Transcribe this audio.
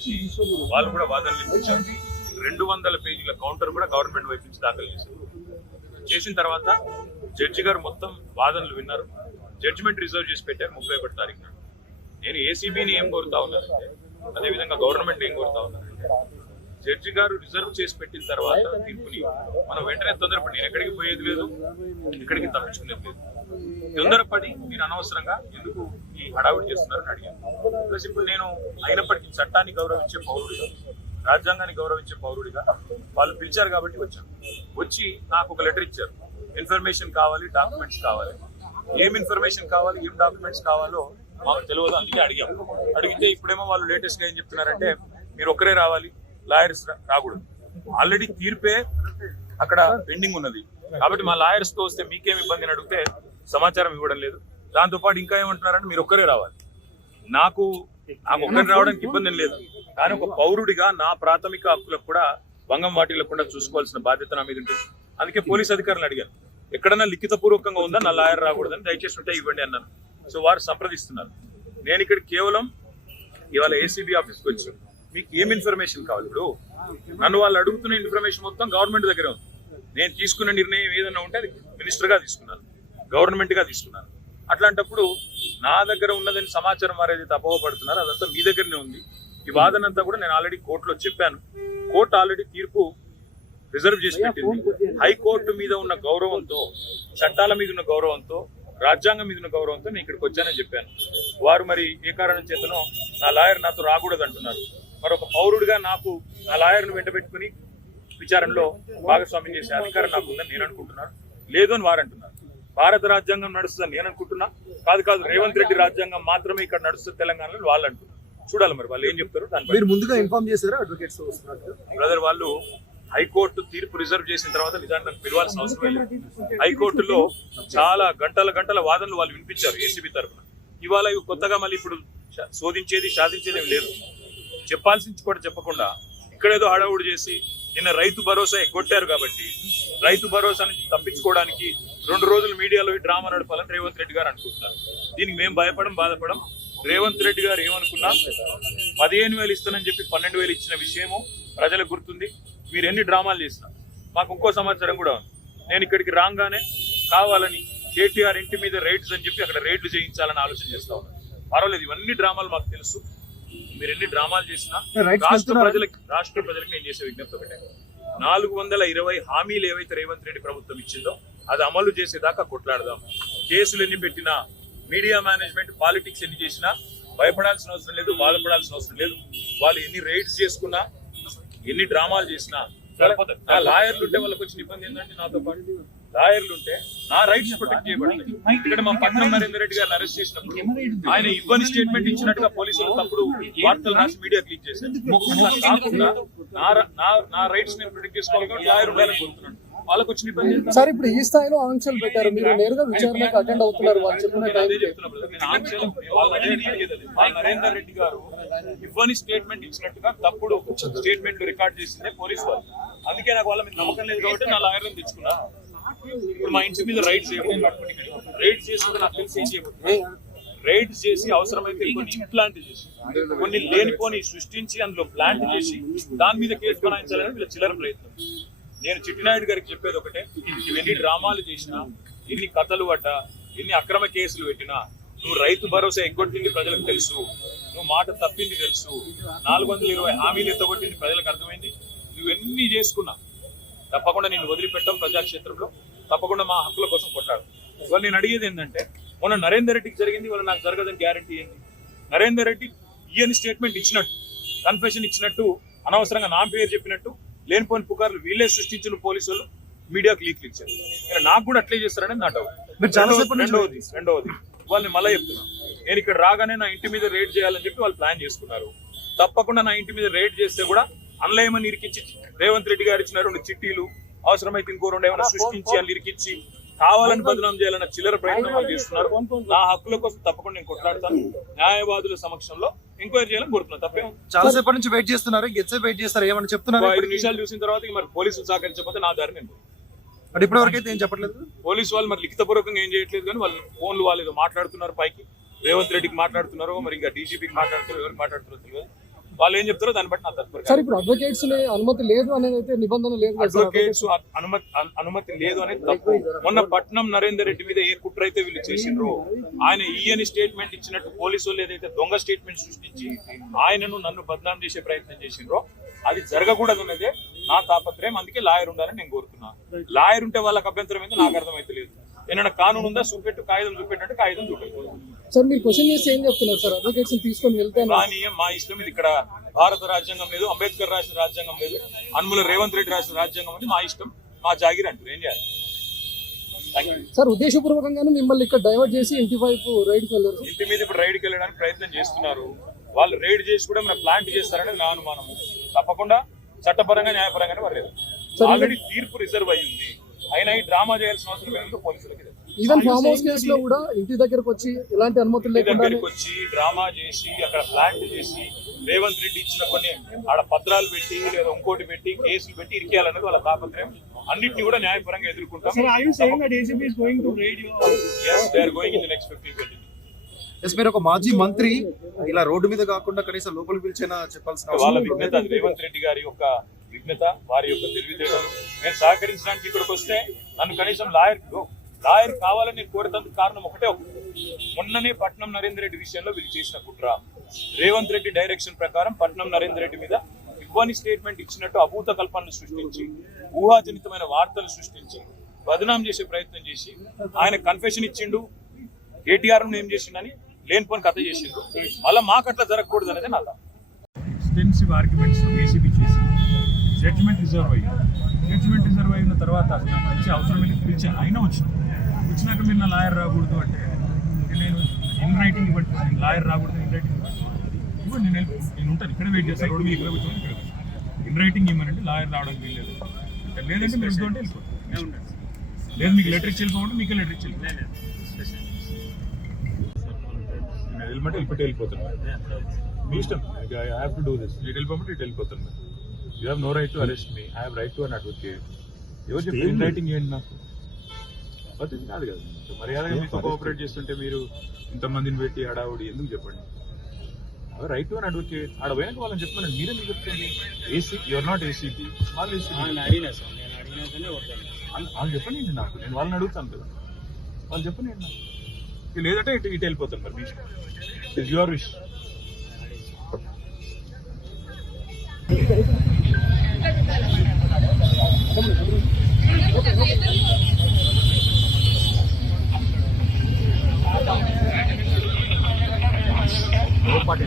వచ్చి వాళ్ళు కూడా వాదనలు వినిపించారు. 200 పేజీల కౌంటర్ కూడా గవర్నమెంట్ వైపు నుంచి దాఖలు చేసిన తర్వాత జడ్జి గారు మొత్తం వాదనలు విన్నారు. జడ్జిమెంట్ రిజర్వ్ చేసి పెట్టారు 31 తారీఖున. నేను ఏసీబీని ఏం కోరుతా ఉన్నానంటే, అదేవిధంగా గవర్నమెంట్ ఏం కోరుతా ఉన్నానంటే, జడ్జి గారు రిజర్వ్ చేసి పెట్టిన తర్వాత తీర్పుని మనం వెంటనే తొందరపడి, నేను ఎక్కడికి పోయేది లేదు, ఎక్కడికి తప్పించుకునేది లేదు, తొందరపడి మీరు అనవసరంగా ఎందుకు ఈ హడావుడి చేస్తున్నారని అడిగాను. ప్లస్ ఇప్పుడు నేను అయినప్పటికీ చట్టాన్ని గౌరవించే పౌరుడిగా, రాజ్యాంగాన్ని గౌరవించే పౌరుడిగా వాళ్ళు పిలిచారు కాబట్టి వచ్చాను. వచ్చి నాకు ఒక లెటర్ ఇచ్చారు, ఇన్ఫర్మేషన్ కావాలి, డాక్యుమెంట్స్ కావాలి. ఏం ఇన్ఫర్మేషన్ కావాలి, ఏం డాక్యుమెంట్స్ కావాలో మాకు తెలియదు, అందుకే అడిగాం. అడిగితే ఇప్పుడేమో వాళ్ళు లేటెస్ట్గా ఏం చెప్తున్నారంటే, మీరు ఒక్కరే రావాలి, లాయర్స్ రాకూడదు. ఆల్రెడీ తీర్పే అక్కడ పెండింగ్ ఉన్నది కాబట్టి మా లాయర్స్తో వస్తే మీకేం ఇబ్బంది అని అడిగితే సమాచారం ఇవ్వడం లేదు. దాంతోపాటు ఇంకా ఏమంటున్నారంటే, మీరు ఒక్కరే రావాలి. నాకు ఒక్కరే రావడానికి ఇబ్బంది లేదు, కానీ ఒక పౌరుడిగా నా ప్రాథమిక హక్కులకు కూడా భంగం వాటిల్లకుండా చూసుకోవాల్సిన బాధ్యత నా మీద ఉంటుంది. అందుకే పోలీస్ అధికారులు అడిగాను, ఎక్కడన్నా లిఖితపూర్వకంగా ఉందా నా లాయర్ రాకూడదని, దయచేసి ఉంటే ఇవ్వండి అన్నాను. సో వారు సంప్రదిస్తున్నారు. నేను ఇక్కడ కేవలం ఇవాళ ఏసీబీ ఆఫీస్కి వచ్చి మీకు ఏం ఇన్ఫర్మేషన్ కావాలి, ఇప్పుడు నన్ను వాళ్ళు అడుగుతున్న ఇన్ఫర్మేషన్ మొత్తం గవర్నమెంట్ దగ్గరే ఉంది. నేను తీసుకున్న నిర్ణయం ఏదైనా ఉంటే అది మినిస్టర్గా తీసుకున్నాను, గవర్నమెంట్గా తీసుకున్నాను. అట్లాంటప్పుడు నా దగ్గర ఉన్నదని సమాచారం వారు ఏదైతే అపోహపడుతున్నారో అదంతా మీ దగ్గరనే ఉంది. ఈ వాదన అంతా కూడా నేను ఆల్రెడీ కోర్టులో చెప్పాను. కోర్టు ఆల్రెడీ తీర్పు రిజర్వ్ చేసి పెట్టింది. హైకోర్టు మీద ఉన్న గౌరవంతో, చట్టాల మీద ఉన్న గౌరవంతో, రాజ్యాంగం మీద ఉన్న గౌరవంతో నేను ఇక్కడికి వచ్చానని చెప్పాను. వారు మరి ఏ కారణం చేతనో నా లాయర్ నాతో రాకూడదు అంటున్నారు. మరొక పౌరుడిగా నాకు నా లాయర్ను వెంట పెట్టుకుని విచారణలో భాగస్వామ్యం చేసే అధికారం నాకు ఉందని నేను అనుకుంటున్నాను. లేదు అని వారు అంటున్నారు. భారత రాజ్యాంగం నడుస్తుందని నేను అనుకుంటున్నా. కాదు రేవంత్ రెడ్డి రాజ్యాంగం మాత్రమే ఇక్కడ నడుస్తుంది తెలంగాణలో వాళ్ళు అంటున్నారు. చూడాలి మరి వాళ్ళు ఏం చెప్తారు. మీరు ముందుగా ఇన్ఫార్మ్ చేశారా అడ్వకేట్స్? బ్రదర్, వాళ్ళు హైకోర్టు తీర్పు రిజర్వ్ చేసిన తర్వాత నిజాన్ని నన్ను పిలవాల్సిన అవసరం లేదు. హైకోర్టులో చాలా గంటల వాదనలు వాళ్ళు వినిపించారు ఏసీబీ తరఫున. ఇవాళ కొత్తగా మళ్ళీ ఇప్పుడు శోధించేది సాధించేది లేదు. చెప్పాల్సింది కూడా చెప్పకుండా ఇక్కడేదో హడావుడి చేసి నిన్న రైతు భరోసా ఎగ్గొట్టారు కాబట్టి రైతు భరోసా నుంచి తప్పించుకోవడానికి 2 రోజులు మీడియాలో ఈ డ్రామా నడపాలని రేవంత్ రెడ్డి గారు అనుకుంటున్నారు. దీనికి మేము బాధపడం. రేవంత్ రెడ్డి గారు ఏమనుకున్నా 15,000 ఇస్తానని చెప్పి 12,000 ఇచ్చిన విషయము ప్రజలకు గుర్తుంది. మీరు ఎన్ని డ్రామాలు చేసినా మాకు ఇంకో సమాచారం కూడా ఉంది. నేను ఇక్కడికి రాగానే కావాలని కేటీఆర్ ఇంటి మీద రైడ్స్ అని చెప్పి అక్కడ రైడ్లు చేయించాలని ఆలోచన చేస్తా ఉన్నాను. పర్వాలేదు, ఇవన్నీ డ్రామాలు మాకు తెలుసు. మీరు ఎన్ని డ్రామాలు చేసినా రాష్ట్ర ప్రజలకు నేను చేసే విజ్ఞప్తి ఒకటే, 420 హామీలు ఏవైతే రేవంత్ రెడ్డి ప్రభుత్వం ఇచ్చిందో అది అమలు చేసేదాకా కొట్లాడదాం. కేసులు ఎన్ని పెట్టినా, మీడియా మేనేజ్మెంట్ పాలిటిక్స్ ఎన్ని చేసినా భయపడాల్సిన అవసరం లేదు, బాధపడాల్సిన అవసరం లేదు. వాళ్ళు ఎన్ని రైడ్స్ చేసుకున్నా, ఎన్ని డ్రామాలు చేసినా నా లాయర్లు ఉంటే వాళ్ళకి వచ్చిన ఇబ్బంది ఏంటంటే, నాతో పాటు లాయర్లు ఉంటే నా రైట్స్ ప్రొటెక్ట్ చేయబడతాయి. ఇక్కడ మా పట్నం నరేందర్ రెడ్డి గారిని అరెస్ట్ చేసినప్పుడు ఆయన ఇవ్వని స్టేట్మెంట్ ఇచ్చినట్టుగా పోలీసులు తప్పుడు వార్తలు రాసి మీడియా క్లీన్ చేశారు. అట్లా కాకుండా నా రైట్స్ నేను ప్రొటెక్ట్ చేసుకోవాలి, లాయర్ ఉండాలని కోరుతున్నాను. వాళ్ళకి వచ్చిన ఇబ్బంది సార్ ఇప్పుడు ఈ స్థాయిలో ఆంక్షలు పెట్టారు, మీరు నేరుగా విచారణకు అటెండ్ అవుతున్నారు. వాళ్ళు చెప్పిన నరేందర్ రెడ్డి గారు ఇవ్వని స్టేట్మెంట్ ఇచ్చినట్టుగా తప్పుడు స్టేట్మెంట్ రికార్డ్ చేసిందే పోలీసు వాళ్ళు. అందుకే నాకు వాళ్ళ మీద నమ్మకం లేదు కాబట్టి నా లాయర్ని తెచ్చుకున్నా. ఇప్పుడు మా ఇంటి మీద రైడ్స్ రైడ్ చేసి నాకు తెలిసి రైడ్ చేసి అవసరమైతే కొన్ని ఇంప్లాంట్ చేసి కొన్ని లేనిపోని సృష్టించి అందులో ప్లాంట్ చేసి దాని మీద కేసు బనాయించాలని వీళ్ళ చిల్లర ప్రయత్నం. నేను చిట్టినాయుడు గారికి చెప్పేది ఒకటే, ఇవన్నీ డ్రామాలు చేసినా, ఎన్ని కథలు పడ్డా, ఎన్ని అక్రమ కేసులు పెట్టినా, నువ్వు రైతు భరోసా ఎగ్గొట్టింది ప్రజలకు తెలుసు, నువ్వు మాట తప్పింది తెలుసు, 420 హామీలు ఎత్తగొట్టింది ప్రజలకు అర్థమైంది. నువ్వెన్ని చేసుకున్నా తప్పకుండా నేను వదిలిపెట్టాం. ప్రజాక్షేత్రంలో తప్పకుండా మా హక్కుల కోసం కొట్టాడు. ఇవాళ నేను అడిగేది ఏంటంటే, మొన్న నరేందర్ రెడ్డికి జరిగింది, ఇవాళ నాకు జరగదని గ్యారంటీ ఏంటి? నరేందర్ రెడ్డి ఈయన స్టేట్మెంట్ ఇచ్చినట్టు, కన్ఫెషన్ ఇచ్చినట్టు, అనవసరంగా నా పేరు చెప్పినట్టు లేనిపోయిన పుకార్లు వీళ్ళే సృష్టించిన పోలీసులు మీడియాకు లీక్లు ఇచ్చారు. నాకు కూడా అట్లే చేస్తారనేది నా డౌట్. రెండవది వాళ్ళని మళ్ళీ చెప్తున్నా, నేను ఇక్కడ రాగానే నా ఇంటి మీద రైడ్ చేయాలని చెప్పి వాళ్ళు ప్లాన్ చేసుకున్నారు. తప్పకుండా నా ఇంటి మీద రైడ్ చేస్తే కూడా అందులో ఏమని ఇరికిచ్చి రేవంత్ రెడ్డి గారు ఇచ్చిన 2 చిట్టీలు, అవసరమైతే ఇంకో 2 ఏమైనా సృష్టించి వాళ్ళు ఇరికిచ్చి కావాలని బదనాం చేయాలన్న చిల్లర ప్రయత్నం చేస్తున్నారు. నా హక్కుల కోసం తప్పకుండా నేను కొట్లాడతాను. న్యాయవాదుల సమక్షంలో ఎంక్వైరీ చేయాలని కోరుతున్నాను. తప్పే చాలా సేపటి నుంచి వెయిట్ చేస్తున్నారు, గెట్సే వెయిట్ చేస్తారు, ఏమని చెప్తున్నారు? 5 నిమిషాలు చూసిన తర్వాత మరి పోలీసులు సహకరించకపోతే నా దారి నేను. అంటే ఇప్పటివరకు అయితే ఏం చెప్పట్లేదు పోలీసు వాళ్ళు. మరి లిఖితపూర్వకంగా ఏం చేయట్లేదు, కానీ వాళ్ళు ఫోన్లు వాళ్ళు ఏదో మాట్లాడుతున్నారు పైకి. రేవంత్ రెడ్డికి మాట్లాడుతున్నారు, మరి ఇంకా డీజీపీకి మాట్లాడుతున్నారు, ఎవరికి మాట్లాడుతున్నారో తెలియదు. వాళ్ళు ఏం చెప్తారో దాన్ని బట్టి నా తదుపరి సార్ ఇప్పుడు అడ్వకేట్స్ అనుమతి లేదు అనేది అయితే నిబంధన లేదు కదా సార్. అడ్వకేట్స్ అనుమతి లేదు అనేది తప్పు. మొన్న పట్నం నరేందర్ రెడ్డి మీద ఏ కుట్ర అయితే వీళ్ళు చేసిండ్రో, ఆయన ఈయని స్టేట్మెంట్ ఇచ్చినట్టు పోలీసు వాళ్ళు ఏదైతే దొంగ స్టేట్మెంట్ సృష్టించి ఆయనను నన్ను బదనాం చేసే ప్రయత్నం చేసిండ్రో అది జరగకూడదు అన్నదే నా తాపత్రయం. అందుకే లాయర్ ఉండాలని నేను కోరుతున్నా. లాయర్ ఉంటే వాళ్ళకి అభ్యంతరం ఏందో నాకు అర్థమైతే లేదు. ఏమైనా కానూన్ ఉందా చూపెట్టు, కాగితం చూపెట్టినట్టు కాగితం చూపెట్టు. సార్ మీరు క్వశ్చన్ చేసి ఏం చెప్తున్నారు సార్? అడ్వకేట్స్ తీసుకొని వెళ్తే కానీ మా ఇష్టం. ఇది ఇక్కడ భారత రాజ్యాంగం లేదు, అంబేద్కర్ రాసిన రాజ్యాంగం లేదు, అనుముల రేవంత్ రెడ్డి రాసిన రాజ్యాంగం ఉంది. మా ఇష్టం, మా జాగిరి అంటారు. ఏం చేయాలి? సార్ ఉద్దేశపూర్వకంగానే మిమ్మల్ని ఇక్కడ డైవర్ట్ చేసి ఇంటి వైపు రైడ్కి వెళ్ళారు. ఇంటి మీద ఇప్పుడు రైడ్కి వెళ్ళడానికి ప్రయత్నం చేస్తున్నారు. వాళ్ళు రైడ్ చేసి కూడా మన ప్లాంట్ చేస్తారని నా అనుమానము. తప్పకుండా చట్టపరంగా న్యాయపరంగానే పర్లేదు. ఆల్రెడీ తీర్పు రిజర్వ్ అయ్యింది. అయినా ఈ డ్రామా చేయాల్సిన అవసరం ఏంటో పోలీసులకి. ఈవెన్ ఫామ్ హౌస్ కేసులో కూడా ఇంటి దగ్గరకు వచ్చి ఎలాంటి అనుమతులు లేకుండా దగ్గరికి వచ్చి డ్రామా చేసి అక్కడ ప్లాంట్ చేసి రేవంత్ రెడ్డి ఇచ్చిన కొన్ని ఆడ పత్రాలు పెట్టి లేదా ఇంకోటి పెట్టి కేసులు పెట్టి ఇరికేయాలన్నది వాళ్ళ తాపత్రయం. అన్నింటినీ కూడా న్యాయపరంగా ఎదుర్కొంటాం. Yes, they are going in the next 15-20 minutes. Yes, మీరు ఒక మాజీ మంత్రి ఇలా రోడ్డు మీద కాకుండా కనీసం లోపలికి పిలిచేనా చెప్పాల్సిన వాళ్ళ విఘ్నత, అది రేవంత్ రెడ్డి గారి యొక్క విఘ్నత, వారి యొక్క తెలివితేటలు. నేను సహకరించడానికి ఇక్కడికి వస్తే నన్ను కనీసం లాయర్ కావాలని నేను కోరేందుకు కారణం ఒకటే. మొన్ననే పట్నం నరేందర్ రెడ్డి విషయంలో వీళ్ళు చేసిన కుట్ర. రేవంత్ రెడ్డి డైరెక్షన్ ప్రకారం పట్నం నరేందర్ రెడ్డి మీద ఇవ్వని స్టేట్మెంట్ ఇచ్చినట్టు అభూత కల్పనలు సృష్టించి, ఊహాజనితమైన వార్తలు సృష్టించి బదనాం చేసే ప్రయత్నం చేసి ఆయన కన్ఫెషన్ ఇచ్చిండు, కేటీఆర్ ఏం చేసిండని లేనిపోని కథ చేసిండ్రు. మళ్ళీ మాకు అట్లా జరగకూడదు అనేది నా ఎక్స్టెన్సివ్ ఆర్గ్యుమెంట్స్ ఏసీబీ చేసి జడ్జిమెంట్ రిజర్వ్ అయిన తర్వాత మంచి అవసరం పిలిచి అయినా వచ్చినాక మీరు నా లాయర్ రాకూడదు అంటే నేను ఇన్ రైటింగ్ ఇవ్వండి. నేను లాయర్ రాకూడదు, ఇన్ రైటింగ్ ఇవ్వండి. నేను ఉంటాను ఇక్కడ, వెయిట్ చేస్తాను. రోడ్డు మీకు ఇక్కడ ఇన్ రైటింగ్ ఇవ్వమంటే లాయర్ రావడానికి వీల్లేదు. లేదంటే మీరు ఇంటి ఉంటే వెళ్ళిపోతాను. లేదు మీకు లెటర్ ఇచ్చి వెళ్ళిపోమంటే మీకే లెటర్ ఇచ్చి వెళ్ళమంటే వెళ్ళిపోతాను. మీ ఇష్టం. I have to do this. మీరు వెళ్ళిపోమంటే ఇటు వెళ్ళిపోతాను. You have no right to arrest me. I have right to an advocate. ఎవరు చెప్పి ఇన్ రైటింగ్ ఇవ్వండి నాకు పద్ధతి కాదు కదా. మర్యాదగా మీతో కోఆపరేట్ చేస్తుంటే మీరు ఇంతమందిని పెట్టి హడావుడి ఎందుకు చెప్పండి? Right to an advocate. ఆడ పోయినాక వాళ్ళని చెప్పమని మీరే మీకు చెప్తుంది. ఏసీ యూఆర్ నాట్ ఏసీపీ, వాళ్ళు ఏసీపీ. వాళ్ళు చెప్పండి నాకు, నేను వాళ్ళని అడుగుతాను కదా. వాళ్ళు చెప్పండి నాకు. లేదంటే ఇటు వెళ్ళిపోతాను. మరి మీ ఇష్టం. It's your wish. పార్టీ